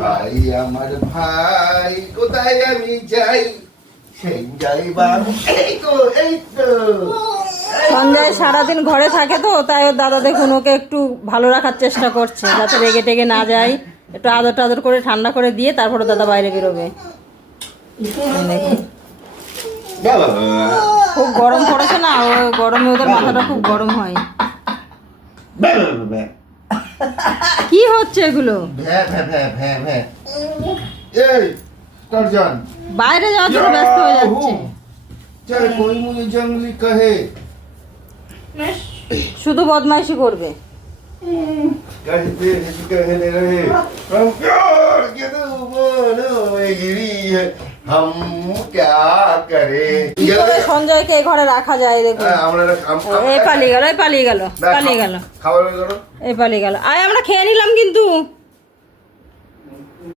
ভাই আমার ভাই কোথায় আমি যাই সেই যাই বাবু এই তো সঞ্জয় সারাদিন ঘরে থাকে তো, তাই ওর দাদা দেখুন ওকে একটু ভালো রাখার চেষ্টা করছে, যাতে রেগে টেগে না যায়। একটু আদর টাদর করে ঠান্ডা করে দিয়ে তারপরে দাদা বাইরে বেরোবে। দেখুন বাবা খুব গরম পড়েছে না, ও গরমে ওদের মাথাটা খুব গরম হয়। বাবা কি হচ্ছে এগুলো? ভ্যা ভ্যা ভ্যা ভ্যা ভ্যা এই টারজান বাইরে যাওয়ার জন্য ব্যস্ত হয়ে যাচ্ছে। চল কোই মুঝে জঙ্গলি কহে শুধু বদমাইশি করবে। कहते कहने रहे हम प्यार के तो बोलो गिरी है हम क्या करें কি করে সঞ্জয়কে এই ঘরে রাখা যায় দেখুন। আমরা এই পালিয়ে গেল, এই পালিয়ে গেল, পালিয়ে গেল, খাবার করো এই পালিয়ে গেল। আয় আমরা খেয়ে নিলাম কিন্তু।